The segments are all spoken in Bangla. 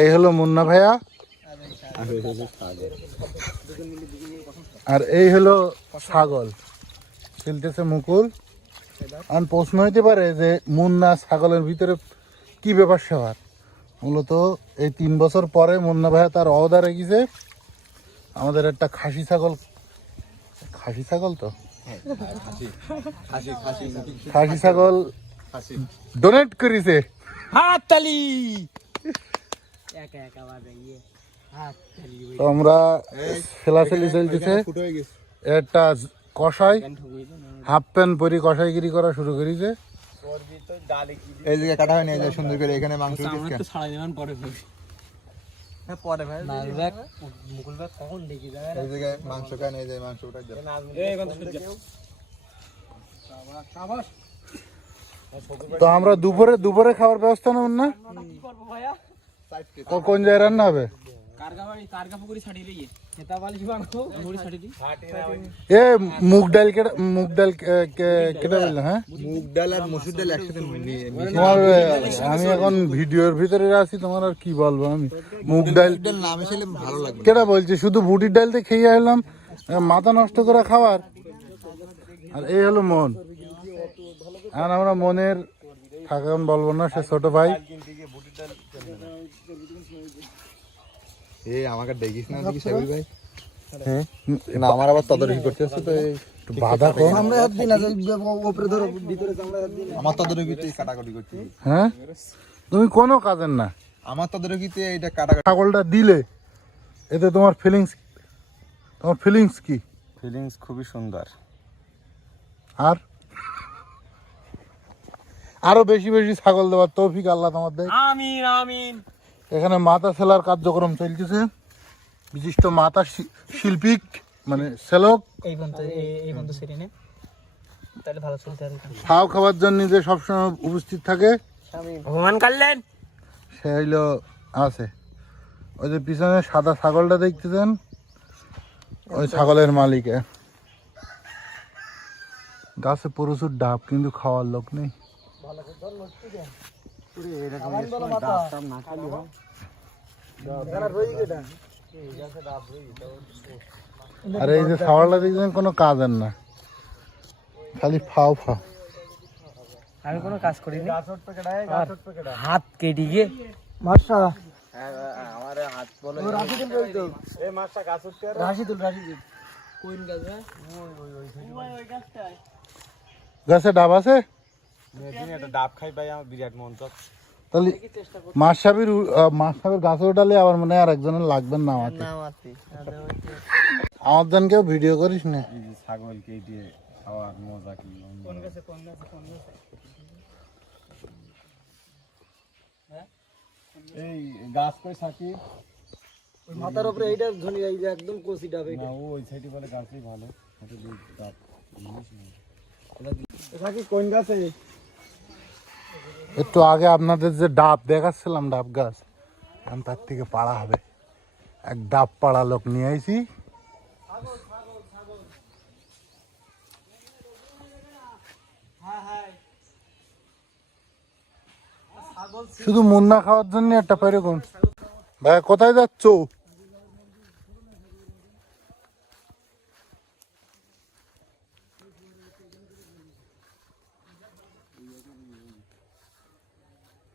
এই হলো মুন্না ভাইয়া, আর এই হলো ছাগল। খেলতেছে মুকুল। আর প্রশ্ন হইতে পারে যে মুন্না ছাগলের ভিতরে কি ব্যাপার স্যাপার। মূলত এই 3 বছর পরে মুন্না ভাইয়া তার অবদা রেখেছে আমাদের একটা খাসি ছাগল। খাসি ছাগল তো খাসি ছাগল ডোনেট করেছে। হাততালি। তো আমরা খেলাখেলি চলতেছে। একটা কষাই হাফ প্যান্ট পরি কষাইগিরি করা শুরু করেছে। এই জায়গায় কাটা হয়নি, সুন্দর করে এখানে মাংস পরে ভাই মুকুল ভাই কখন দেখি যায় এই জায়গায় মাংস খান, এই যে মাংস উঠাই দাও। তো আমরা দুপুরে খাওয়ার ব্যবস্থা নেব না। কোন জায়গায় রান্না হবে? এ মুগ ডাল কেটে বললে। হ্যাঁ, মুগ ডাল আর মসুর ডাল একসাথে তোমার আমি এখন ভিডিওর ভিতরে আছি, তোমার আর কি বলবো। আমি মুগ ডাল নাম এসে ভালো লাগবে কেটা বলছি, শুধু বুটির ডাল দিয়ে খেয়ে এলাম, মাথা নষ্ট করে খাবার। আর এই হলো মন। আর আমরা মনের থাকুন বলবো না, সে ছোট ভাই। এই আমাকে দেখিস না দেখি সাবির ভাই। হ্যাঁ না, আমার আবার তদারকি করতে হচ্ছে তো একটু বাধা কম। আমরা একদিন উপরে ধরো ভিতরে আমরা একদিন আমার তদারকিতে কাটাকাটি করতে। হ্যাঁ, তুমি কোনো কাজের না। আমার তদারকিতে এটা কাটাকাটি। ছাগলটা দিলে এতে তোমার ফিলিংস কি? ফিলিংস খুবই সুন্দর। আর আরো বেশি বেশি ছাগল দেওয়ার তৌফিক আল্লাহ তোমার দেয়। আমিন আমিন। এখানে মাথা সেলার কার্যক্রম চলতেছে। বিশিষ্ট মাথা শিল্পী মানে সেলক এই বন্ধ সেরে নে, তাহলে ভালো চলতে হবে। খাও খাবার জন্য যে সবসময় উপস্থিত থাকে, অপমান করলেন, সে হইলো আছে। ওই যে পিছনে সাদা ছাগলটা দেখতেছেন, ওই ছাগলের মালিকে। গাছে প্রচুর ডাব, কিন্তু খাওয়ার লোক নেই। আর এই যে ছাগলটা দেখছেন, কোনো কাজের না, খালি ফাও। আমি কোনো কাজ করিনি, হাত কেটে গিয়ে মাসা আমার হাত বলে রাশিদুল বলতো। এই মাছটা গাছ উঠতে আর রাশিদুল কোন গাছ? ওই গাছটায় গাছে ডাব আছে। একটা ডাব খাই পাই, আমার বিরাট মন চায়। তাহলে মাছ সাহেবের গাছে উঠালে আবার মনে হয় আর একজনের লাগবেন না আমাকে। আমার দেন কেউ ভিডিও করিস না। ছাগল কেটে খাওয়ার মজা কি। কোন গাছে? এই গাছ কই থাকি ওই মাথার উপরে এইটা ধনি, এই যে একদম কচি ডাব। না, ওই সাইডে বলে গাছই ভালো। এটা দুই ডাব জিনিস না। থাকি কোন গাছে? একটু আগে আপনাদের যে ডাব দেখাচ্ছিলাম, ডাব গাছ, তার থেকে পাড়া হবে। এক ডাব পাড়া লোক নিয়ে আইছি। শুধু মুন্না খাওয়ার জন্য একটা পেরেকম। ভাই কোথায় যাচ্ছ?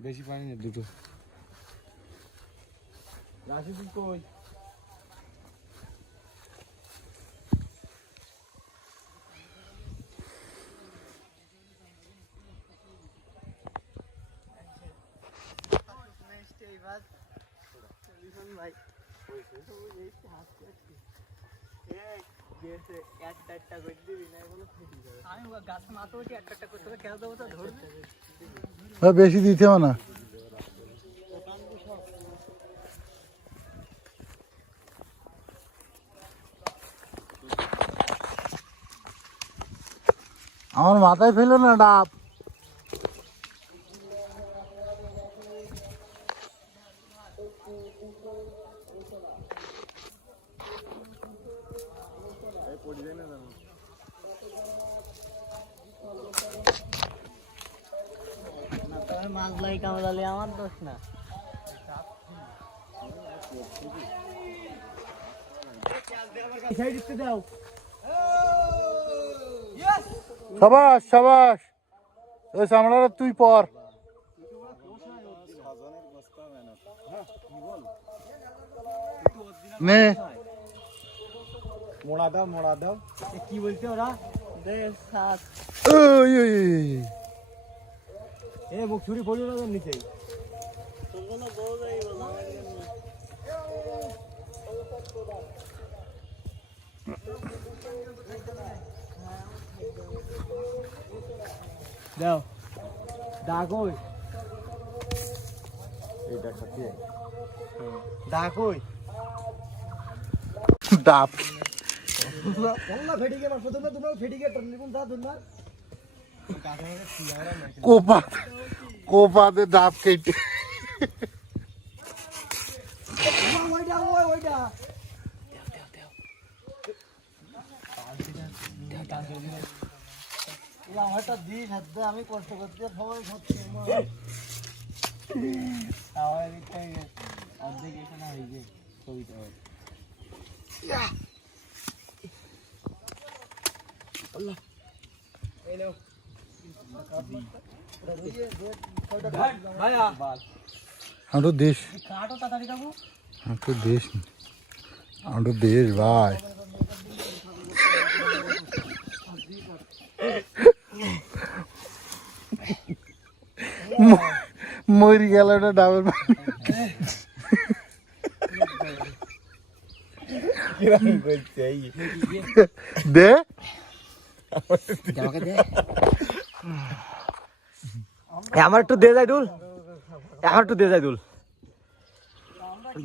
বেশি পানি নেই, দুটো। রাশিদুল কই? বেশি দিতে হবে না। আমার মাথায় ফেলো না ডাব। মাছ লাই কামড়ালে আমার দোষ না। সাবাস সাবাস, ওই চামড়াটা তুই পর। নে মোড়া দাও কি বলছে ওরা? ওই ওই ওই। এ মুখ ছুরি পড়লো না নিচে। দাও ডাকই এইটা খাতি ডাকই ডাব বললা ফেটি গে মারছো তোমরা ফেটি গে টর্নি কোন দা তোমরা কোপা কোপাতে ডাব কেটে ওইটা আমারটা দিন হাতে আমি কষ্ট করতে সবাই খাচ্ছি অর্ধেক এখানে হয়েছে ছবিটা আরো দেশ, কাটো তাড়াতাড়ি কাকু আরো দেশ, আরো দেশ ভাই। মরি গেল ওটা ডাবের পানি। দে আমার একটু দে যাই দুল, আমার একটু দে যাই দুল।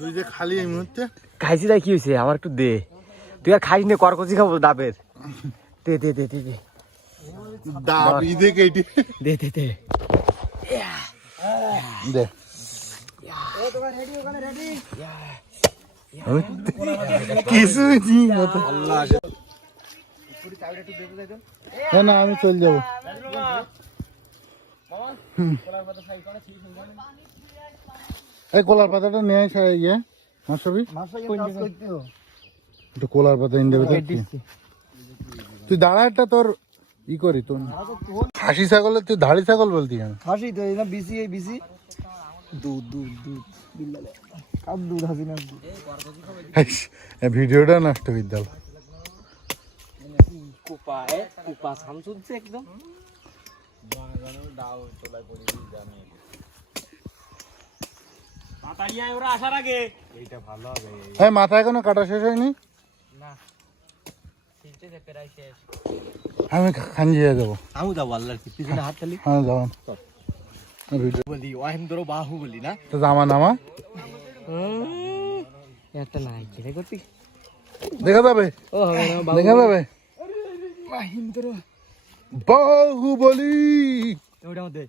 তুই যে খালি এই মুহূর্তে খাইছি তাই কি হয়েছে? আমার একটু দে, তুই আর খাইস নি, করকচি খাবো ডাবের। দে দে দে দে দে ডাব ইদে কেটে দে দে দে দে। কিছু না, আমি চলে যাবো। এই কলার পাতাটা নিয়ে আসা ইয়ে মাসবি, একটু কলার পাতা ইন দেবে। তুই দাঁড়া, একটা তোর ই করি তোর খাসি ছাগলের, তুই ধাড়ি ছাগল বলতি কেন? খাসি তো এই না, বিসি এই বিসি দুধ দুধ দুধ বিল্লালে কাপ দুধ হাসি না ভিডিওটা নষ্ট করে দিল। কুপা সামসুলছে একদম। ওরা আসার আগে এইটা ভালো হবে। হ্যাঁ, মাথা এখনো কাটা শেষ হয়নি। না প্রায় শেষ। আমি খাঞ্জি হয়ে যাবো। আমি যাবো আল্লাহর কি পিছনে হাত তালি। হ্যাঁ যাবো। ভিডিও বলি ওহেন্দ্র বাহু বলি না তো জামা নামা একটা নাই কি করতে দেখা যাবে, ও হবে না দেখা যাবে। মহেন্দ্র বাহুবলি ওটার মধ্যে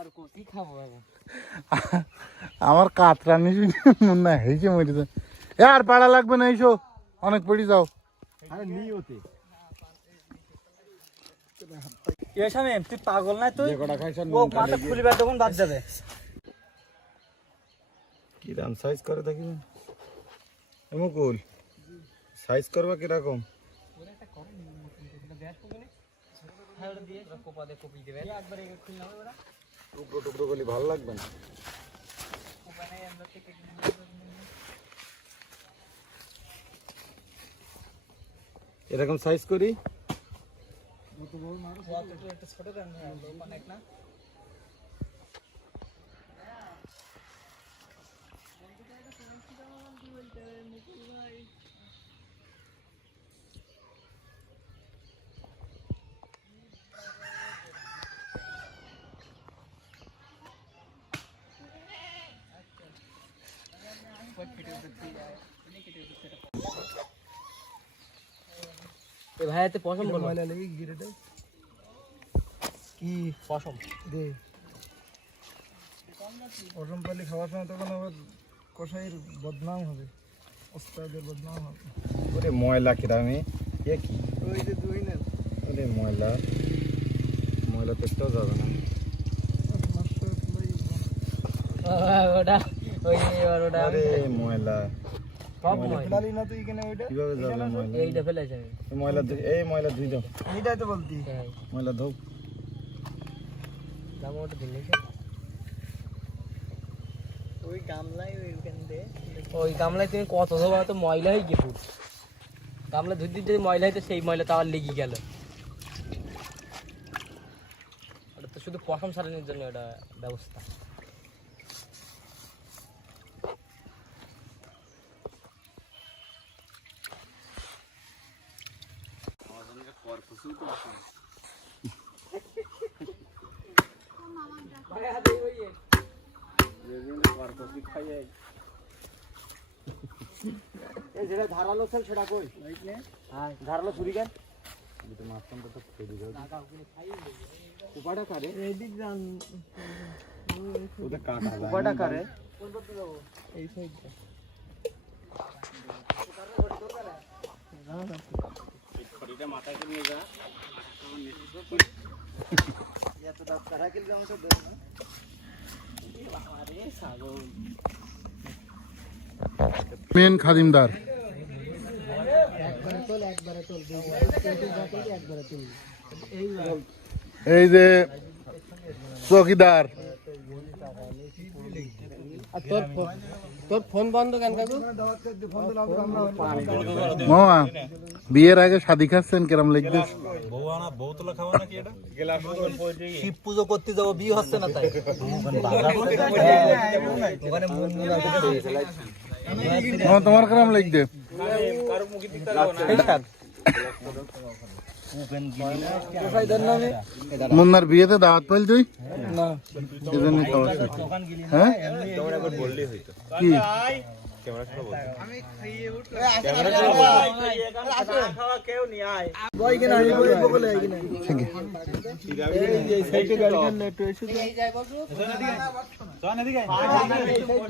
আর কতি খাবো এখন। আমার কাতরা নিশি না হয়েছে মরিতে। আর পাড়া লাগবে না, এইসো অনেক পড়ি যাও। আরে নি ওতে এসামে তুই পাগল না? তুই ও মাথা খুলিবার তখন বাদ যাবে। কি দাম সাইজ করে দেখি মুকুল, সাইজ করবা কিরকম? টুকরো টুকরো করলে ভালো লাগবে না। এরকম সাইজ করি ভাই এতে পছন্দ করো ময়লা লেগে গিরেটে কি পছম দে পশম পালি খাওয়ার সময় তখন আবার কষাইয়ের বদনাম হবে, ওস্তাদের বদনাম হবে। ওরে ময়লা কিরামে এ কি ওই যে দুই না, ওরে ময়লা ময়লা পেটটাও যাবে না। ওটা ওই এবার ওটা আরে ময়লা সব ময়লা ফেলালি না তুই এখানে ওইটা কিভাবে যাবে ময়লা এইটা ফেলেছে আমি এই ময়লা এই ময়লা ধুই দাও এইটাই তো বলতি ময়লা ধো দাম ওটা দিলে ওই গামলায় ওইখান দিয়ে ওই গামলায় তুমি কত ধোবা তো ময়লা হয়ে গিয়ে ফুট গামলা ধুই দিতে ময়লা হইতে সেই ময়লা তো আবার লেগে গেল ওটা তো শুধু পশম সারানোর জন্য ওটা ব্যবস্থা যেটা ধারালো ছিল সেটা কই ধারালো ছুরি কেন উপাটা কারে উপাটা কারে এই সাইডটা খড়িটা মাথায় নিয়ে যা এত দাঁত কারা কিল দাম সব দেন না আরে ছাগল মেন খাদিমদার এই যে চৌকিদার তোর ফোন বন্ধ কেন কাকু মামা বিয়ের আগে শাদি খাচ্ছেন কেরম লিখবে শিব পুজো করতে যাবো বিয়ে হচ্ছে না তাই মামা তোমার কেরম লিখবে মুন্নার বিয়েতে দাওয়াত পাইল তুই এজন্য তো হ্যাঁ কি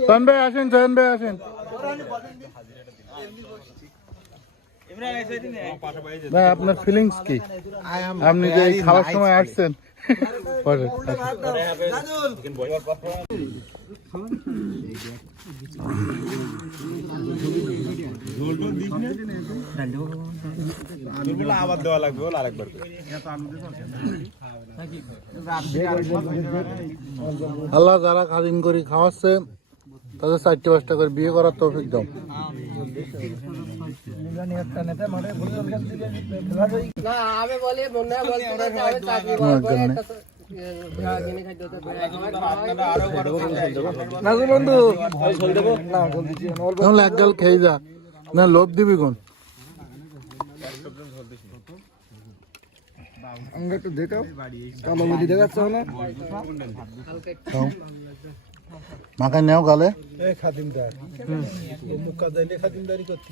চয়ন ভাই আসেন চয়ন ভাই আসেন ভাই আপনার ফিলিংস কি আপনি যে এই খাওয়ার সময় আসছেন পরে আবার দেওয়া লাগবে আরেকবার আল্লাহ যারা খাদিম করে খাওয়াচ্ছে তাদের 4-5টা করে বিয়ে করার তৌফিক দাও আমি বলি মনে তাহলে এক গাল খেয়ে যা না লোভ দিবি কোন একটু দেখাও কালো মুড়ি দেখাচ্ছ না মাখায় নেও গালে খাদিমদার মুখ কাদাইলে খাদিমদারি করতে